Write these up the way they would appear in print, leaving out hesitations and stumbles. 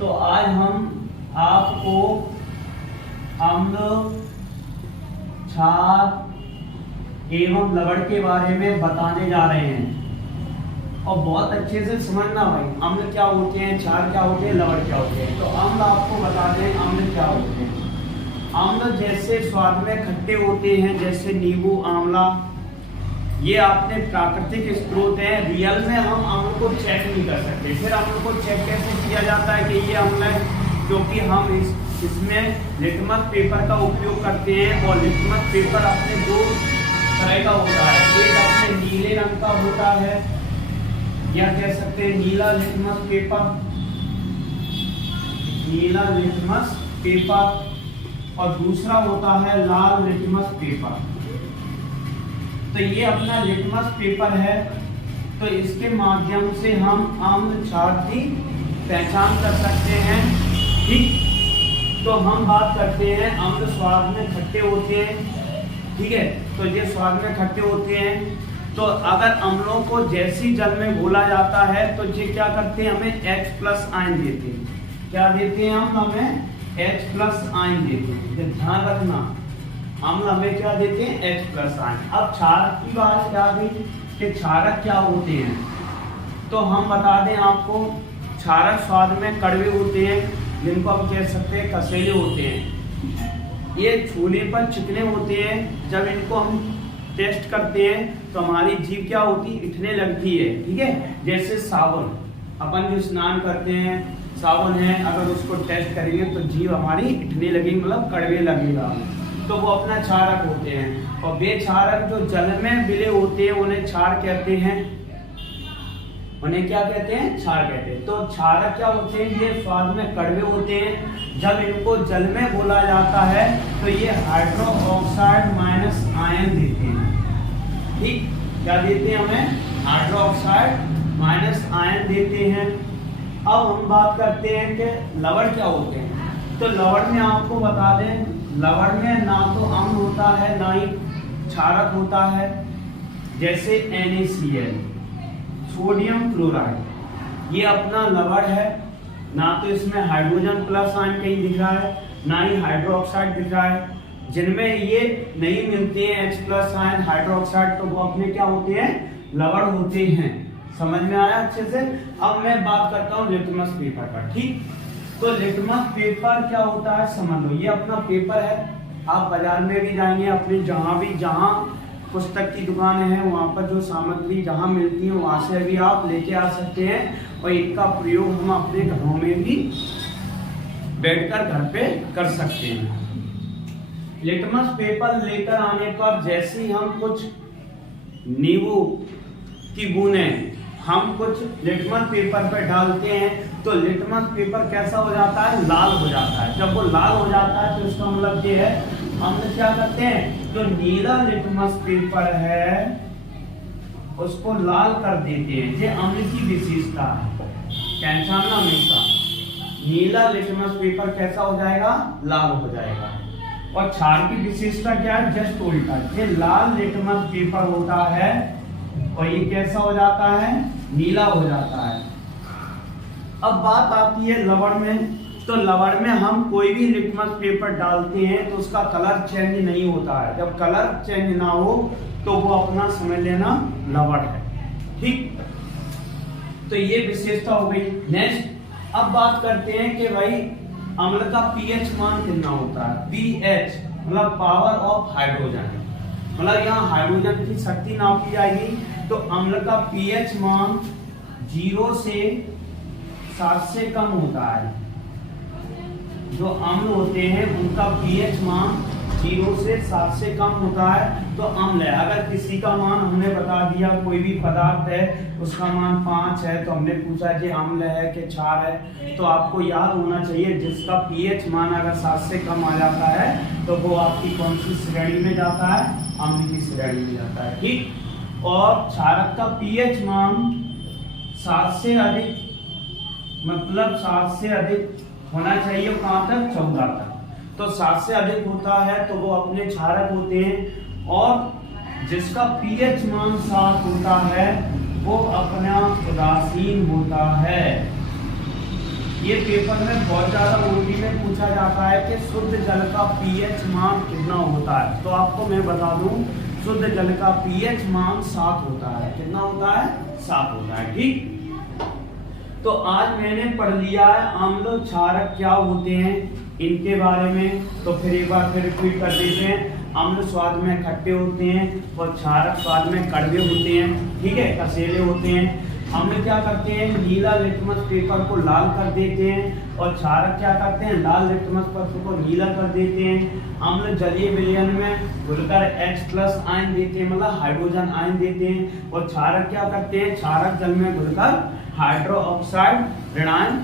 तो आज हम आपको अम्ल, क्षार एवं लवण के बारे में बताने जा रहे हैं और बहुत अच्छे से समझना भाई। अम्ल क्या होते हैं, क्षार क्या होते हैं, लवण क्या होते हैं। तो अम्ल आपको बता दें अम्ल क्या होते हैं। अम्ल जैसे स्वाद में खट्टे होते हैं, जैसे नींबू, आंवला, ये अपने प्राकृतिक स्रोत हैं। रियल में हम अम्ल को चेक नहीं कर सकते। फिर अम्ल को चेक कैसे किया जाता है कि ये अम्ल है, क्योंकि हम इसमें लिटमस पेपर का उपयोग करते हैं। और लिटमस पेपर अपने दो तरह का होता है, एक अपने नीले रंग का होता है या कह सकते हैं नीला लिटमस पेपर, नीला लिटमस पेपर, और दूसरा होता है लाल लिटमस पेपर। तो ये अपना लिटमस पेपर है, तो इसके माध्यम से हम अम्ल क्षार की पहचान कर सकते हैं। ठीक, तो हम बात करते हैं अम्ल स्वाद में खट्टे होते हैं। ठीक है, तो ये स्वाद में खट्टे होते हैं। तो अगर अम्लों को जैसी जल में घोला जाता है तो ये क्या करते हैं, हमें H+ आयन देते हैं। क्या देते हैं हम, हमें H+ आयन देते हैं। ध्यान रखना, अम्ल हमें क्या देते हैं, H+ आयन। अब क्षारक की बात क्या गई कि क्षारक क्या होते हैं, तो हम बता दें आपको, क्षारक स्वाद में कड़वे होते हैं, जिनको हम कह सकते हैं कसेले होते हैं। ये छूने पर चिकने होते हैं। जब इनको हम टेस्ट करते हैं तो हमारी जीभ क्या होती है, इठने लगती है। ठीक है, जैसे साबुन, अपन जो स्नान करते हैं साबुन है, अगर उसको टेस्ट करेंगे तो जीभ हमारी इठने लगेगी, मतलब कड़वे लगेगा, तो वो अपना क्षारक होते हैं। और वे क्षारक जो जल में मिले होते हैं उन्हें क्षार कहते हैं। उन्हें क्या कहते हैं, क्षार कहते हैं। तो क्षारक क्या होते हैं, ये स्वाद में कड़वे होते हैं। जब इनको जल में घोला जाता है तो ये हाइड्रोक्साइड माइनस आयन देते हैं। ठीक, क्या देते हैं हमें, हाइड्रोक्साइड माइनस आयन देते हैं। अब हम बात करते हैं कि लवण क्या होते हैं। तो लवण में आपको बता दें, लवण में ना तो अम्ल होता है ना ही क्षारक होता है। जैसे NaCl, सोडियम क्लोराइड, ये अपना लवण है। ना तो इसमें हाइड्रोजन प्लस आयन कहीं दिख रहा है, ना ही हाइड्रोक्साइड दिख रहा है। जिनमें ये नहीं मिलते हैं H+ आयन, हाइड्रोक्साइड, तो वो अपने क्या होते हैं, लवण होते हैं। समझ में आया अच्छे से। अब मैं बात करता हूँ लिटमस पेपर का। ठीक, तो लिटमस पेपर क्या होता है समझ लो। ये अपना पेपर है, आप बाजार में भी जाएंगे, अपने जहाँ पुस्तक की दुकान है वहाँ पर जो सामग्री जहाँ मिलती है वहाँ से भी आप लेके आ सकते हैं। और इनका प्रयोग हम अपने घरों में भी बैठकर घर पे कर सकते हैं। लिटमस पेपर लेकर आने पर जैसे ही हम कुछ नींबू की बूंदें हम कुछ लिटमस पेपर पे डालते हैं तो लिटमस पेपर कैसा हो जाता है, लाल हो जाता है। जब वो लाल हो जाता है तो इसका मतलब ये है, हम क्या करते हैं, जो नीला लिटमस पेपर है उसको लाल कर देते हैं। ये अम्ल की विशेषता है, पहचानना हमेशा। नीला लिटमस पेपर कैसा हो जाएगा, लाल हो जाएगा। और क्षार की विशेषता क्या है, जस्ट उल्टा। ये लाल लिटमस पेपर होता है और ये कैसा हो जाता है, नीला हो जाता है। अब बात आती है लवण में। तो लवण में हम कोई भी लिटमस पेपर डालते हैं तो उसका कलर चेंज नहीं होता है। जब कलर चेंज ना हो तो वो अपना समझ लेना लवण है। ठीक, तो ये विशेषता हो गई। नेक्स्ट अब बात करते हैं कि भाई अम्ल का pH मान कितना होता है। pH मतलब पावर ऑफ हाइड्रोजन, मतलब यहाँ हाइड्रोजन की शक्ति नापी जाएगी। तो अम्ल का pH मान 0 से 7 से कम होता है। जो अम्ल होते हैं उनका pH मान 0 से 7 से कम होता है तो अम्ल है। अगर किसी का मान हमने बता दिया, कोई भी पदार्थ है उसका मान 5 है, तो हमने पूछा कि अम्ल है कि क्षार है, तो आपको याद होना चाहिए जिसका pH मान अगर 7 से कम आ जाता है तो वो आपकी कौन सी श्रेणी में जाता है, अम्ल की श्रेणी में जाता है। ठीक, और क्षारक का pH मान 7 से अधिक, मतलब 7 से अधिक होना चाहिए, कहाँ तक, 14 तक। तो 7 से अधिक होता है तो वो अपने क्षारक होते हैं। और जिसका pH मान 7 होता है वो अपना उदासीन होता है। ये पेपर में बहुत ज्यादा ओटी में पूछा जाता है कि शुद्ध जल का पीएच मान कितना होता है। तो आपको मैं बता दूं, शुद्ध जल का पीएच मान 7 होता है। कितना होता है? 7 होता है। ठीक, तो आज मैंने पढ़ लिया है अम्ल क्षारक क्या होते हैं इनके बारे में। तो फिर एक बार फिर रिपीट कर देते हैं। अम्ल स्वाद में खट्टे होते हैं और क्षारक स्वाद में कड़वे होते हैं। ठीक है, कसेले होते हैं। अम्ल क्या करते हैं? नीला लिटमस पेपर को लाल कर देते हैं और क्षारक क्या करते हैं? लाल लिटमस पेपर को नीला कर देते हैं। अम्ल जलीय विलयन में घुलकर H+ आयन देते हैं, मतलब हाइड्रोजन आयन देते हैं। और क्षारक क्या करते हैं? क्षारक जल में घुलकर हाइड्रोक्साइड ऋणायन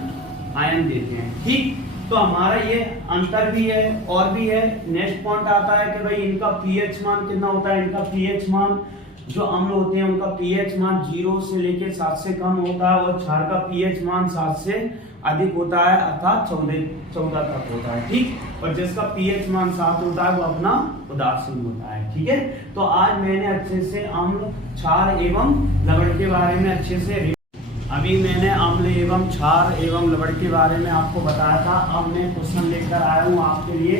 आयन देते हैं। ठीक, तो हमारा ये अंतर भी है और भी है। नेक्स्ट पॉइंट आता है कि भाई इनका पीएच मान कितना होता है। इनका पीएच मान, जो अम्ल होते हैं उनका पीएच मान 0 से लेकर 7 से कम होता है और क्षार का पीएच मान 7 से अधिक होता है, अर्थात 14 तक होता है। ठीक, और जिसका पीएच मान 7 होता है वो अपना उदासीन होता है। ठीक है, तो आज मैंने अच्छे से अम्ल, क्षार एवं लवण के बारे में अच्छे से, अभी मैंने अम्ल एवं क्षार एवं लवण के बारे में आपको बताया था। अब मैं क्वेश्चन लेकर आया हूँ आपके लिए।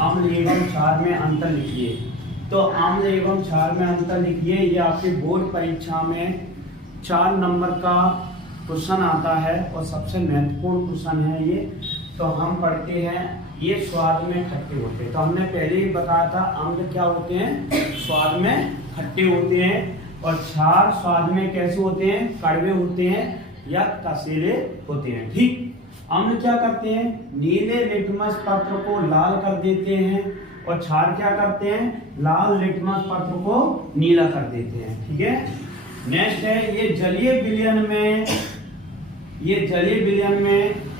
अम्ल एवं क्षार में अंतर लिखिए। तो अम्ल एवं क्षार में अंतर लिखिए। ये आपके बोर्ड परीक्षा में 4 नंबर का क्वेश्चन आता है और सबसे महत्वपूर्ण क्वेश्चन है ये। तो हम पढ़ते हैं, ये स्वाद में खट्टे होते हैं। तो हमने पहले ही बताया था अम्ल क्या होते हैं? स्वाद में खट्टे होते हैं। और क्षार स्वाद में कैसे होते हैं? कड़वे होते हैं या कसेले होते हैं। ठीक, अम्ल क्या करते हैं? नीले लिटमस पत्र को लाल कर देते हैं और क्षार क्या करते हैं? लाल लिटमस पत्र को नीला कर देते हैं। ठीक है, नेक्स्ट है ये जलीय विलयन में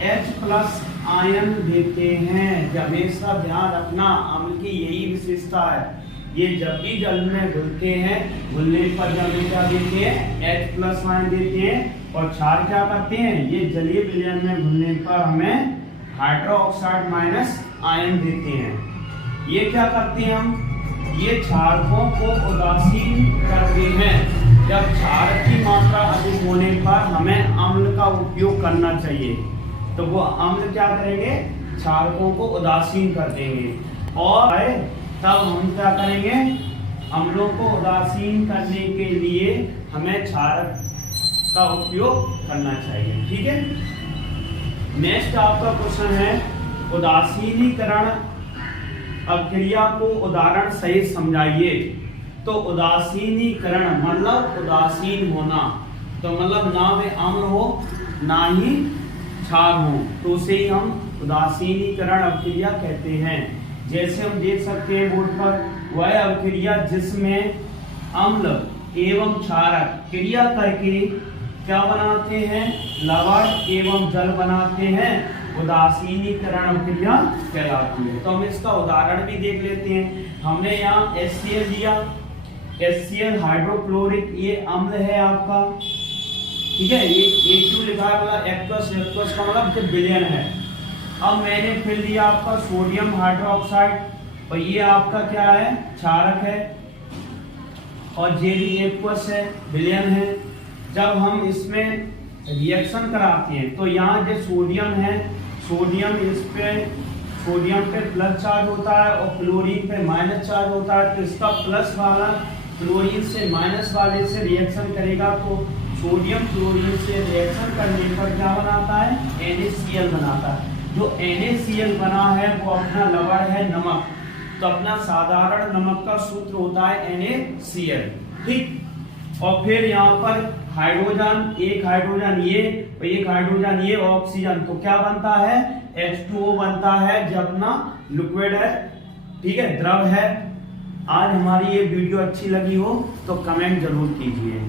H+ आयन देते हैं। हमेशा ध्यान रखना, अम्ल की यही विशेषता है। ये जब भी जल में घुलते हैं, घुलने पर जब क्या देते हैं? H+ आयन देते हैं। और क्षार क्या करते हैं? ये जलीय विलयन में घुलने पर हमें हाइड्रोक्साइड माइनस आयन देते हैं। ये क्या करते हैं हम? ये क्षारकों को उदासीन करते हैं। जब क्षारक की मात्रा अधिक होने पर हमें अम्ल का उपयोग करना चाहिए, तो वो अम्ल क्या करेंगे? क्षारकों को उदासीन कर देंगे। और तब हम क्या करेंगे? अम्लों को उदासीन करने के लिए हमें क्षारक का उपयोग करना चाहिए। ठीक है, नेक्स्ट आपका क्वेश्चन है उदासीनीकरण अभिक्रिया को उदाहरण सहित समझाइए। तो उदासीनीकरण मतलब उदासीन होना, तो मतलब ना वे अम्ल हो ना ही क्षार हो, तो उसे ही हम उदासीनीकरण अभिक्रिया कहते हैं। जैसे हम देख सकते हैं बोर्ड पर, वह अभिक्रिया जिसमें अम्ल एवं क्षारक क्रिया करके क्या बनाते हैं? लवण एवं जल बनाते हैं, उदासीनीकरण अभिक्रिया कहलाती है। तो हम इसका उदाहरण भी देख लेते हैं। हमने यहाँ HCl दिया, HCl हाइड्रोक्लोरिक, ये अम्ल है आपका। ठीक है, ये क्यों लिखा है? मतलब H+ का मतलब विलयन है। अब मैंने फिर दिया आपका सोडियम हाइड्रोक्साइड, और ये आपका क्या है? क्षारक है। और JbH+ है, विलयन है। जब हम इसमें रिएक्शन कराते हैं तो यहाँ जो सोडियम है, सोडियम पे प्लस चार्ज होता है और क्लोरीन पे माइनस चार्ज होता है। तो इसका प्लस वाला क्लोरीन से माइनस वाले से रिएक्शन करेगा, तो सोडियम क्लोरीन से रिएक्शन करने पर क्या बनाता है? NaCl बनाता है। जो NaCl बना है वो अपना लवण है नमक, तो अपना साधारण नमक का सूत्र होता है NaCl। ठीक, और फिर यहाँ पर हाइड्रोजन, एक हाइड्रोजन ये और एक हाइड्रोजन ये, ऑक्सीजन, तो क्या बनता है? H2O बनता है, जो अपना लिक्विड है। ठीक है, द्रव है। आज हमारी ये वीडियो अच्छी लगी हो तो कमेंट जरूर कीजिए।